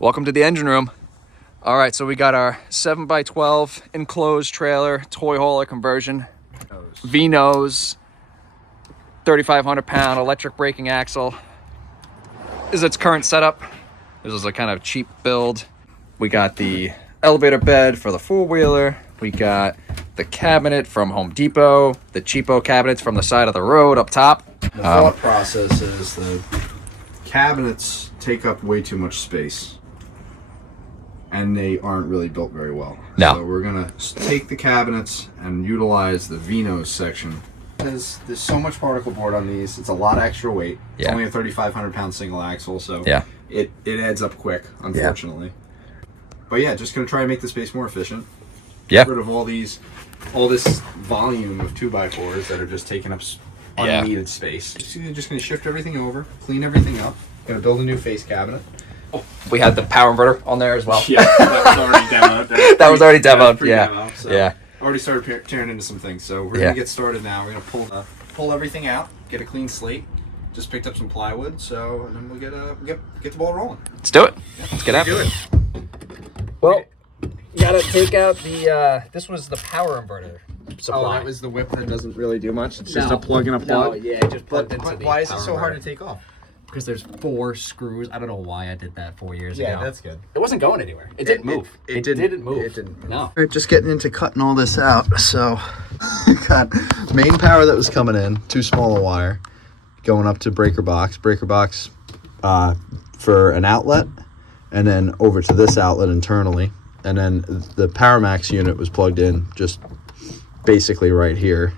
Welcome to the engine room. All right, so we got our 7x12 enclosed trailer, toy hauler conversion, V-nose, 3,500 pound electric braking axle is its current setup. This is a kind of cheap build. We got the elevator bed for the four-wheeler. We got the cabinet from Home Depot, the cheapo cabinets from the side of the road up top. The thought process is the cabinets take up way too much space, and they aren't really built very well. No. So we're gonna take the cabinets and utilize the V-nose section. There's so much particle board on these. It's a lot of extra weight. It's only a 3,500 pound single axle, so it adds up quick, unfortunately. But yeah, just gonna try and make the space more efficient. Get rid of all this volume of 2x4s that are just taking up unneeded space. Just gonna shift everything over, clean everything up. Gonna build a new face cabinet. We had the power inverter on there as well. Yeah, that was already demoed. That was already demoed. Demo, so I already started tearing into some things. So we're gonna get started now. We're gonna pull everything out, get a clean slate. Just picked up some plywood, so and then we'll get the ball rolling. Let's do it. Let's get after it. Well, you gotta take out the. This was the power inverter supply. Oh, that was the whip that doesn't really do much. It's just a plug and a plug. No, yeah, just plugged into the. Why is it power so hard inverter. to take off? Because there's 4 screws. I don't know why I did that 4 years ago. Yeah, that's good. It wasn't going anywhere. It didn't move. It didn't move. No. We're just getting into cutting all this out. So, got main power that was coming in, too small a wire, going up to breaker box for an outlet, and then over to this outlet internally. And then the PowerMax unit was plugged in just basically right here.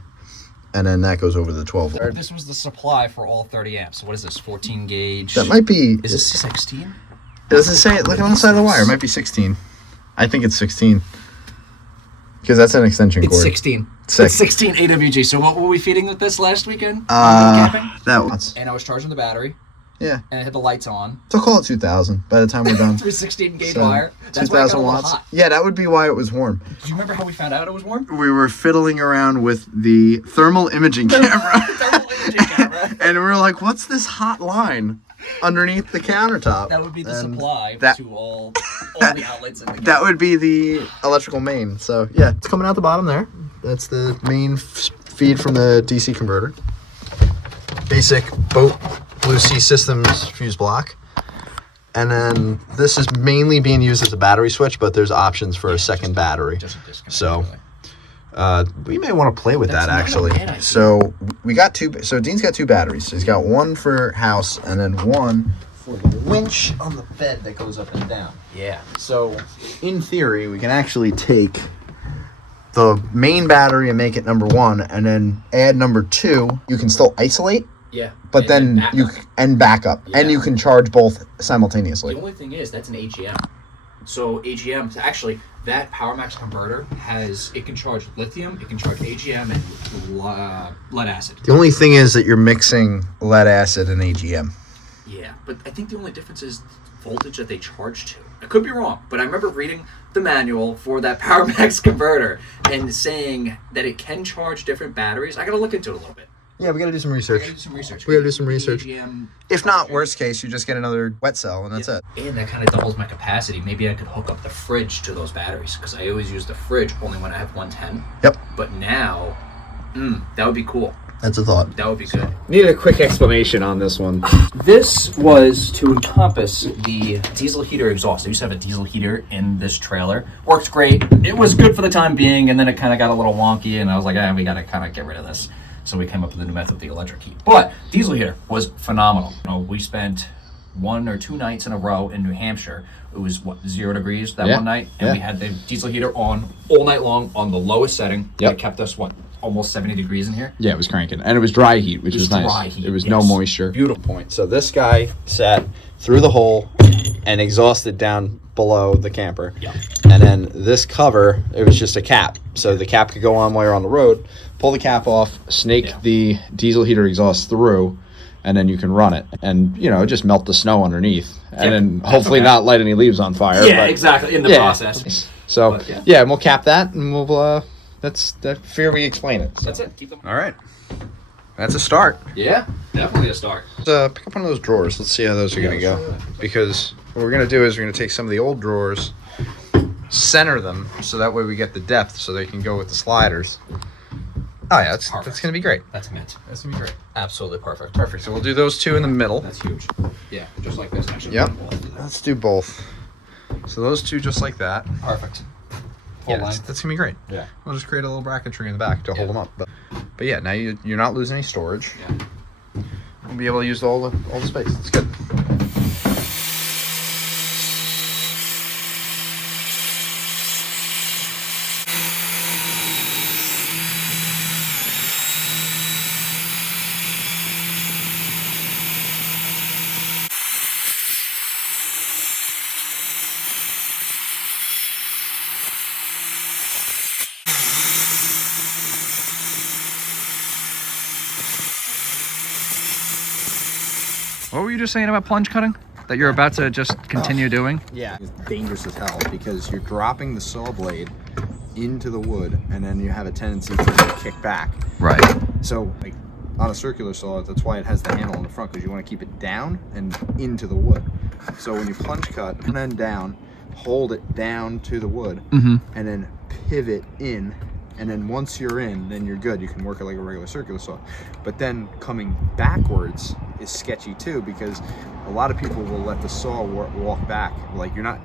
And then that goes over the 12 volt. This was the supply for all 30 amps. What is this? 14 gauge? That might be. Is this 16? It doesn't say it. Look on the side of the wire. It might be 16. I think it's 16. Because that's an extension cord. It's 16. It's 16 AWG. So what were we feeding with this last weekend? Camping? That was. And I was charging the battery. Yeah. And I had the lights on. So call it 2,000 by the time we're done. Through 16 gauge wire. That's 2,000 watts. Hot. Yeah, that would be why it was warm. Do you remember how we found out it was warm? We were fiddling around with the thermal imaging camera. Thermal imaging camera. And we were like, what's this hot line underneath the countertop? That would be the supply to all the outlets in the That would be the electrical main. So, yeah, it's coming out the bottom there. That's the main feed from the DC converter. Basic boat Blue Sea Systems fuse block. And then this is mainly being used as a battery switch, but there's options for a second battery. So we may want to play with that actually. So we got so Dean's got 2 batteries. So he's got one for house and then one for the winch on the bed that goes up and down. Yeah. So in theory, we can actually take the main battery and make it number 1 and then add number 2. You can still isolate. Yeah. But then backup. Yeah. And you can charge both simultaneously. The only thing is that's an AGM. So AGM, actually, that PowerMax converter it can charge lithium, it can charge AGM and lead acid. The only thing is that you're mixing lead acid and AGM. Yeah, but I think the only difference is voltage that they charge to. I could be wrong, but I remember reading the manual for that PowerMax converter and saying that it can charge different batteries. I gotta look into it a little bit. Yeah, we gotta do some research. We gotta do some research. If not, worst case, you just get another wet cell and that's it. And that kind of doubles my capacity. Maybe I could hook up the fridge to those batteries because I always use the fridge only when I have 110. Yep. But now, that would be cool. That's a thought. That would be good. Need a quick explanation on this one. This was to encompass the diesel heater exhaust. I used to have a diesel heater in this trailer. Worked great. It was good for the time being, and then it kind of got a little wonky, and I was like, we got to kind of get rid of this. So we came up with a new method with the electric heat. But diesel heater was phenomenal. We spent 1 or 2 nights in a row in New Hampshire. It was 0 degrees that one night, and we had the diesel heater on all night long on the lowest setting. It kept us almost 70 degrees in here. Yeah, it was cranking, and it was dry heat, which was nice. Heat, there was no moisture. Beautiful point. So this guy sat through the hole and exhausted down below the camper. And then this cover, it was just a cap. So the cap could go on while you're on the road. Pull the cap off, snake the diesel heater exhaust through, and then you can run it. And, just melt the snow underneath. And then hopefully not light any leaves on fire. Yeah, exactly, in the process. So, and we'll cap that, and we'll, that's that fear we explain it. That's it. Keep them. All right. That's a start. Yeah, definitely a start. Let's pick up one of those drawers. Let's see how those are going to go. Because what we're going to do is we're going to take some of the old drawers, center them, so that way we get the depth so they can go with the sliders. Oh, yeah, that's going to be great. That's mint. That's going to be great. Absolutely perfect. Perfect. So we'll do those two in the middle. That's huge. Yeah, just like this, actually. Yep. Let's do both. So those two just like that. Perfect. Yeah, that's going to be great. Yeah. We'll just create a little bracketry in the back to hold them up. But yeah, now you're not losing any storage. Yeah. We'll be able to use all the space. It's good. What were you just saying about plunge cutting? That you're about to just continue doing? Yeah, it's dangerous as hell because you're dropping the saw blade into the wood, and then you have a tendency to kick back. Right. So, like on a circular saw, that's why it has the handle in the front, because you want to keep it down and into the wood. So when you plunge cut, and then down, hold it down to the wood, and then pivot in. And then once you're in, then you're good. You can work it like a regular circular saw. But then coming backwards is sketchy too, because a lot of people will let the saw walk back. Like you're not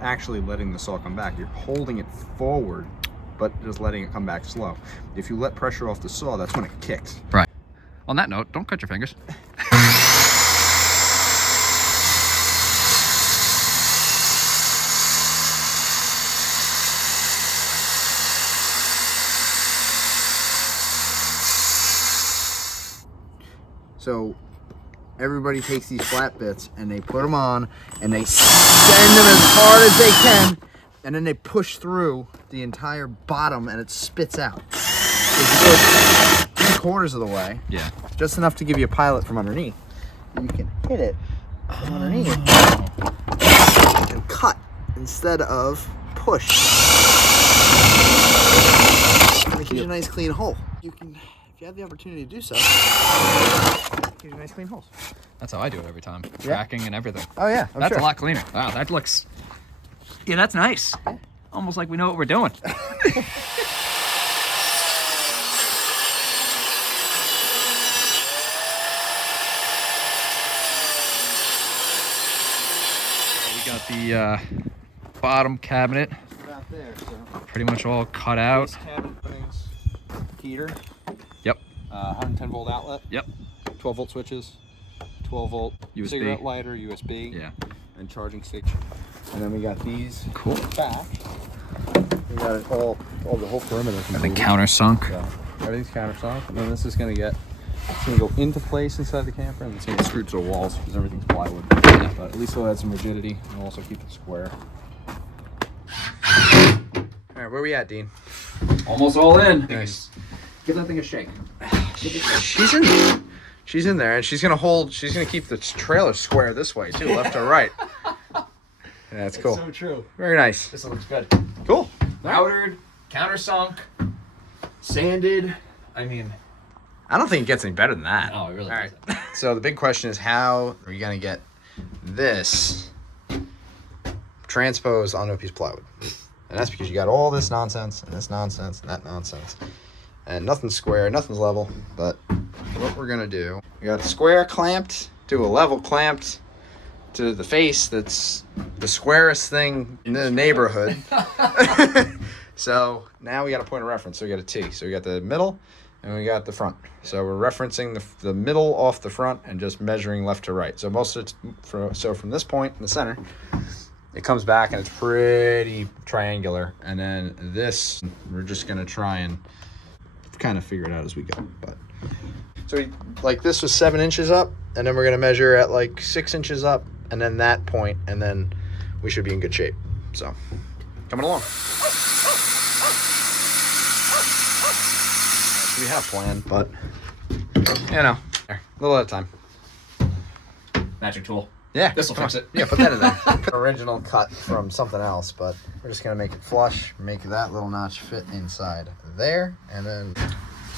actually letting the saw come back. You're holding it forward, but just letting it come back slow. If you let pressure off the saw, that's when it kicks. Right. On that note, don't cut your fingers. So everybody takes these flat bits and they put them on and they send them as hard as they can, and then they push through the entire bottom and it spits out. It goes 3/4 of the way. Yeah. Just enough to give you a pilot from underneath. You can hit it from underneath and cut instead of push. And it gives you a nice clean hole. You can, if you have the opportunity to do so, it gives you nice clean holes. That's how I do it every time. Tracking and everything. Oh yeah, That's a lot cleaner. Wow, that looks... Yeah, that's nice. Almost like we know what we're doing. We got the bottom cabinet About there, so. pretty much all cut out. This cabinet brings heater. Yep. 110 volt outlet. Yep. 12 volt switches. 12 volt USB. cigarette lighter, USB. Yeah. And charging station. And then we got these Cool. back. We got it all the whole perimeter. And the countersunk. So everything's countersunk. And then this is gonna go into place inside the camper, and it's gonna get screwed to the walls because everything's plywood. Yeah. But at least it'll add some rigidity and also keep it square. All right, where we at, Dean? Almost all in. Nice. Give that thing a shake. She's in there, and she's gonna keep the trailer square this way too, left or right. Yeah, that's cool. So true. Very nice. This looks good. Cool. Powdered, countersunk, sanded. I mean, I don't think it gets any better than that. oh, it really All right. doesn't. So the big question is, how are you gonna get this transposed onto a piece of plywood? And that's because you got all this nonsense and this nonsense and that nonsense, and nothing's square, nothing's level. But what we're gonna do, we got a square clamped to a level clamped to the face that's the squarest thing in the neighborhood. So now we got a point of reference. So we got a T. So we got the middle and we got the front. So we're referencing the middle off the front and just measuring left to right. So most of it's from this point in the center, it comes back and it's pretty triangular. And then this, we're just gonna try and kind of figure it out as we go. But so like this was 7 inches up, and then we're gonna measure at like 6 inches up, and then that point, and then we should be in good shape. So coming along. We have a plan, but you know, a little at a time. Magic tool. Yeah, This'll come fix on. it. Yeah, put that in there. Original cut from something else, but we're just gonna make it flush, make that little notch fit inside there, and then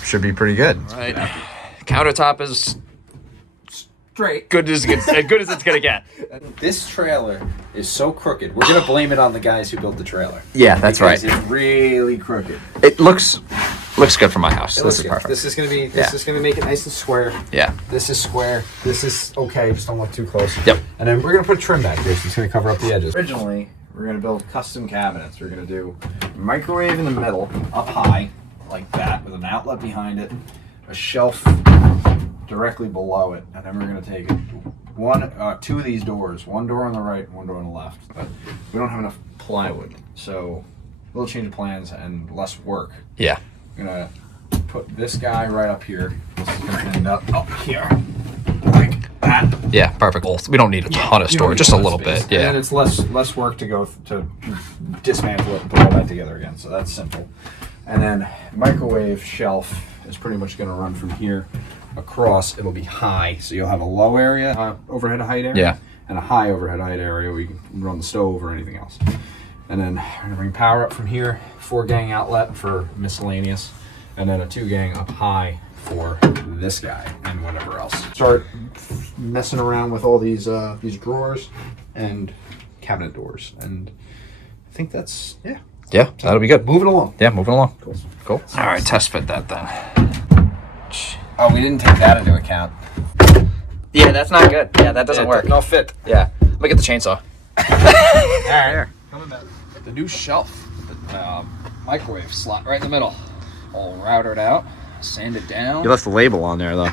should be pretty good. Right. Countertop is Straight. good as it's gonna get. This trailer is so crooked. We're gonna blame it on the guys who built the trailer. Yeah, that's right. It's really crooked. It looks good for my house. This is good. perfect. This is gonna make it nice and square. Yeah. This is square. This is okay. Just don't look too close. Yep. And then we're gonna put trim back here, so it's gonna cover up the edges. Originally, we're gonna build custom cabinets. We're gonna do microwave in the middle, up high, like that, with an outlet behind it, a shelf directly below it, and then we're gonna take it two of these doors, one door on the right, one door on the left. But we don't have enough plywood, so a little change of plans and less work. Yeah. I'm gonna put this guy right up here. This is gonna end up here, like that. Yeah, perfect. We don't need a ton of storage, just a little bit. Yeah. And it's less work to go to dismantle it and put all that together again. So that's simple. And then microwave shelf is pretty much gonna run from here across. It'll be high, so you'll have a low area, overhead height area, Yeah. and a high overhead height area where you can run the stove or anything else. And then we're gonna bring power up from here, 4-gang outlet for miscellaneous, and then a 2-gang up high for this guy and whatever else. Start messing around with all these drawers and cabinet doors, and I think that's Yeah, that'll be good. moving along. Yeah, moving along. Cool. All right, test fit that then. Oh, we didn't take that into account. Yeah, that's not good. Yeah, that doesn't work. No fit. Yeah. Let me get the chainsaw. There. Coming back. The new shelf, the microwave slot right in the middle, all routed out, sanded down. You left the label on there though.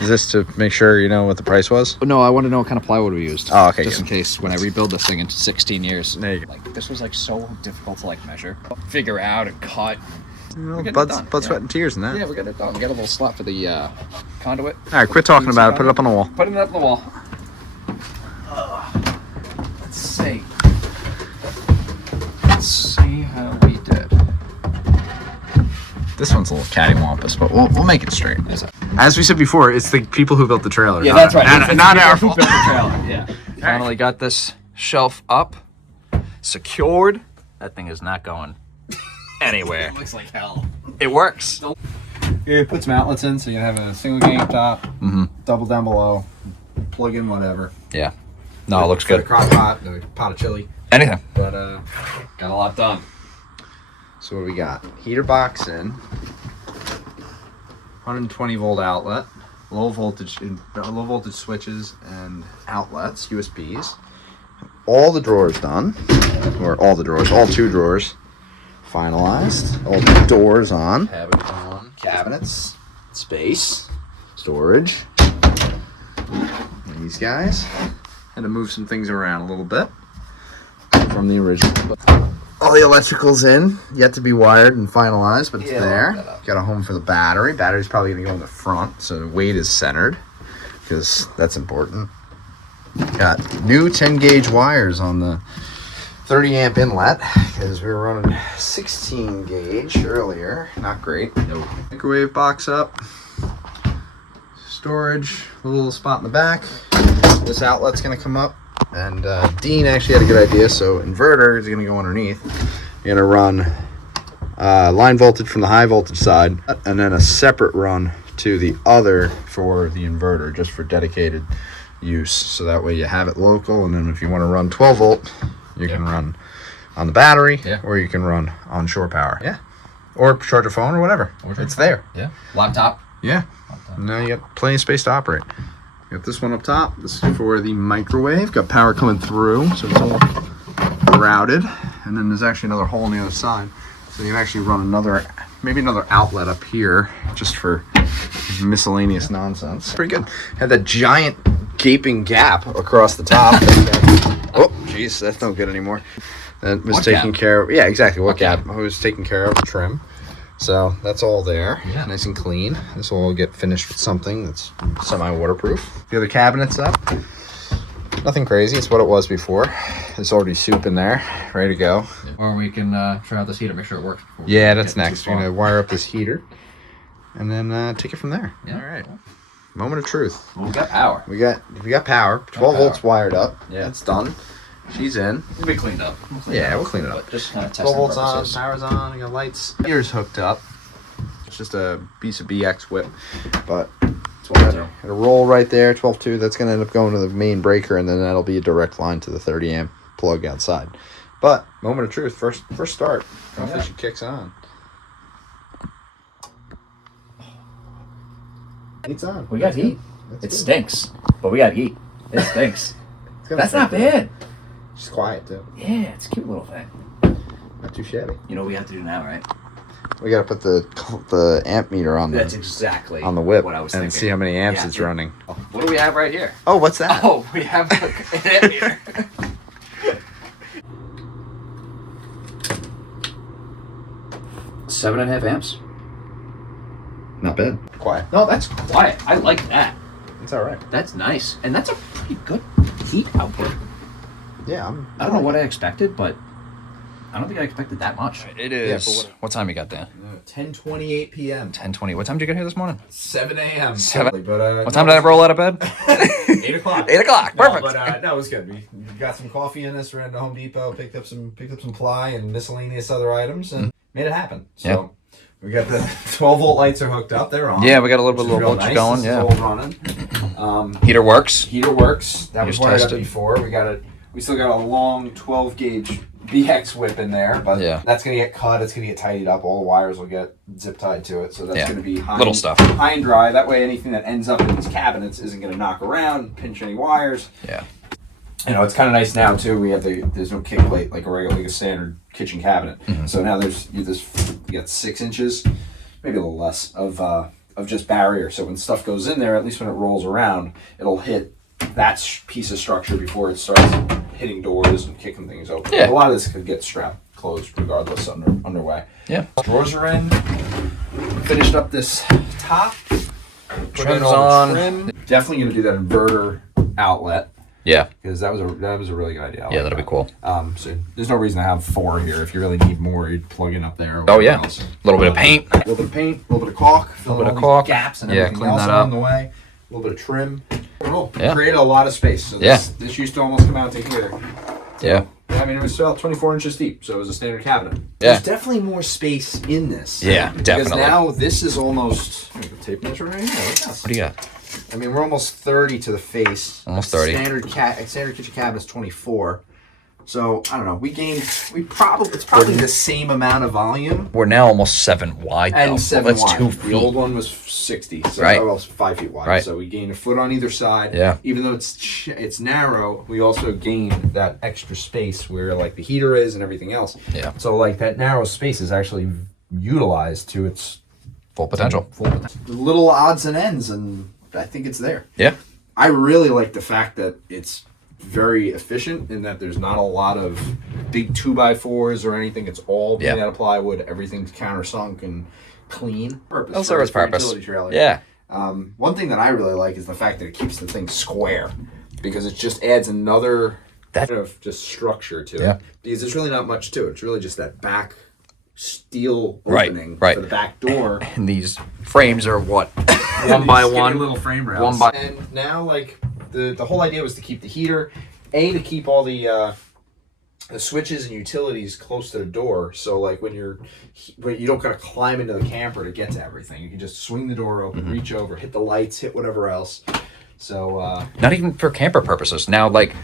Is this to make sure you know what the price was? No, I want to know what kind of plywood we used. Oh, okay. Just in case when I rebuild this thing in 16 years. There you go. Like, this was like so difficult to like measure, figure out, and cut. Well, get it blood, done, blood, yeah. sweat, and tears in that. Yeah, we got it done. We got a little slot for the conduit. All right, quit talking about it. Put it up on the wall. Putting it up on the wall. Let's see. Let's see how we did. This one's a little cattywampus, but we'll make it straight. As we said before, it's the people who built the trailer. Yeah, not, that's right. Not our fault. Yeah. Finally got this shelf up, secured. That thing is not going anywhere. It looks like hell. It works. You put some outlets in, so you have a single gang up top, double down below, plug in whatever. Yeah. No, it looks Got a good. crock pot, a pot of chili, Anything. but got a lot done. So what do we got? Heater box in. 120 volt outlet, low voltage switches and outlets, USBs. All the drawers done, or all the drawers, all 2 drawers finalized. All the doors on. Cabinet on. Cabinets, space, storage. These guys. Had to move some things around a little bit from the original. All the electrical's in, yet to be wired and finalized, but it's there. Got a home for the battery. Battery's probably gonna go in the front, so the weight is centered, because that's important. Got new 10 gauge wires on the 30 amp inlet, because we were running 16 gauge earlier. Not great. No. Microwave box up. Storage, a little spot in the back. This outlet's gonna come up. And Dean actually had a good idea, so inverter is going to go underneath. You're going to run line voltage from the high voltage side, and then a separate run to the other for the inverter, just for dedicated use. So that way you have it local, and then if you want to run 12 volt, you can run on the battery, or you can run on shore power. Yeah. Or charge a phone or whatever. It's there. Yeah. Laptop. Yeah. Now you got plenty of space to operate. Got this one up top. This is for the microwave. Got power coming through, so it's all routed. And then there's actually another hole on the other side. So you can actually run maybe another outlet up here, just for miscellaneous nonsense. Pretty good. Had that giant gaping gap across the top. Oh, jeez, that's no good anymore. That was taken care of. Yeah, exactly. What gap? I was taken care of. Trim. So that's all there, nice and clean. This will all get finished with something that's semi-waterproof. The other cabinet's up. Nothing crazy, it's what it was before. There's already soup in there, ready to go. Or we can try out this heater, make sure it works. Yeah, that's next. We're gonna wire up this heater and then take it from there. Yeah. All right. Moment of truth. Well, we got power. We got power. 12 volts wired up. Yeah. It's done. She's in. It'll be cleaned up. We'll clean it up. Just kind of 12 volts on, power's on, I got lights. Here's hooked up. It's just a piece of BX whip, but 12.2. It'll roll right there, 12.2. That's going to end up going to the main breaker, and then that'll be a direct line to the 30 amp plug outside. But moment of truth, first start. Hopefully she kicks on. Heat's on. We got heat. That's It good. stinks, but we got heat. It stinks. That's not bad. She's quiet too. Yeah, it's a cute little thing. Not too shabby. You know what we have to do now, right? We got to put the amp meter on That's the exactly on the whip what I was and thinking. see how many amps Yeah. it's running. What do we have right here? Oh, what's that? Oh, we have an amp meter. 7.5 amps. Not bad. Quiet. No, that's quiet. I like that. It's all right. That's nice, and that's a pretty good heat output. Yeah, I don't know what I expected, but I don't think I expected that much. It is. Yeah, but what time you got, Dan? 10:28 p.m. 10:20. What time did you get here this morning? 7 a.m. 7. But, What time did I roll out of bed? 8 o'clock. 8 o'clock. No, Perfect. but no, it was good. We got some coffee in us. Ran to Home Depot, picked up some ply and miscellaneous other items, and made it happen. So we got the 12-volt lights are hooked up. They're on. Yeah, we got a little bit which is of real voltage nice. going. This is Yeah. all running. Heater works. Heater works. That was Just wired up tested. before. We still got a long 12 gauge BX whip in there, but that's gonna get cut. It's gonna get tidied up. All the wires will get zip tied to it, so that's gonna be little stuff. high and dry. That way, anything that ends up in these cabinets isn't gonna knock around, pinch any wires. Yeah. You know, it's kind of nice now too. We have there's no kick plate like a standard kitchen cabinet. So now you got 6 inches, maybe a little less of just barrier. So when stuff goes in there, at least when it rolls around, it'll hit that piece of structure before it starts hitting doors and kicking things open. Yeah. A lot of this could get strapped closed regardless underway. Yeah. Drawers are in. Finished up this top. Put in Trim's all the on. trim. Definitely gonna do that inverter outlet. Yeah. Because that was a really good idea. I Yeah, like that'll be that. cool. So there's no reason to have 4 here. If you really need more, you'd plug in up there. or Oh yeah. whatever else. A little bit of paint. A little bit of paint, a little bit of caulk, Little fill bit in of all caulk. these gaps and Yeah, everything clean else that along up. the way. A little bit of trim. Yeah. Create a lot of space. So Yeah. this used to almost come out to here. Yeah. I mean, it was about 24 inches deep, so it was a standard cabinet. Yeah. There's definitely more space in this. Yeah, Because definitely. now this is almost. Tape measure right here. Look at this. What do you got? I mean, we're almost 30 to the face. Almost 30. Standard kitchen cabinet's 24. So I don't know. It's probably the same amount of volume. We're now almost 7 wide. And though. 7 That's wide. 2 The feet. old one was 60, so Right. well, 5 feet wide. Right. So we gained a foot on either side. Yeah. Even though it's narrow, we also gained that extra space where like the heater is and everything else. Yeah. So like that narrow space is actually utilized to its Full potential. little odds and ends, and I think it's there. Yeah. I really like the fact that it's very efficient in that there's not a lot of big 2x4s or anything. It's all made out of plywood. Everything's countersunk and clean. It'll serve its purpose. Utility trailer. Yeah. One thing that I really like is the fact that it keeps the thing square, because it just adds another kind of just structure to it. Because there's really not much to it. It's really just that back steel opening for the back door. And these frames are what? One by These one. skinny little frame rails. One by. And now, like the whole idea was to keep the heater, to keep all the switches and utilities close to the door. So like when you don't gotta climb into the camper to get to everything. You can just swing the door open, reach over, hit the lights, hit whatever else. So Not even for camper purposes. Now, like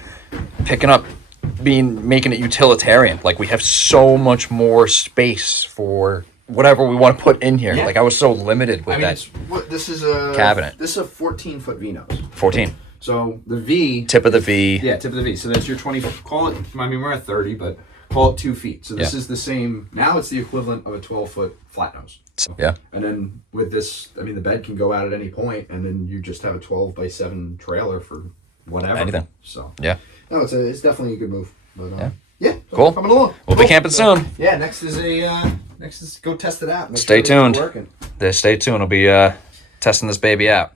making it utilitarian. Like we have so much more space for whatever we want to put in here. Yeah. Like I was so limited with that this is a cabinet. This is a 14-foot V-nose. 14. So the V Tip of the V. Yeah, tip of the V. So that's your 20. Call it. I mean, we're at 30, but call it 2 feet. So this is the same. Now it's the equivalent of a 12-foot flat nose. Yeah. And then with this, I mean, the bed can go out at any point, and then you just have a 12x7 trailer for whatever. Anything. So Yeah. no, it's definitely a good move. But yeah, Cool. coming along. We'll be camping soon. Yeah, next is go test it out. Make Stay sure it's tuned. working. Stay tuned. We'll be testing this baby out.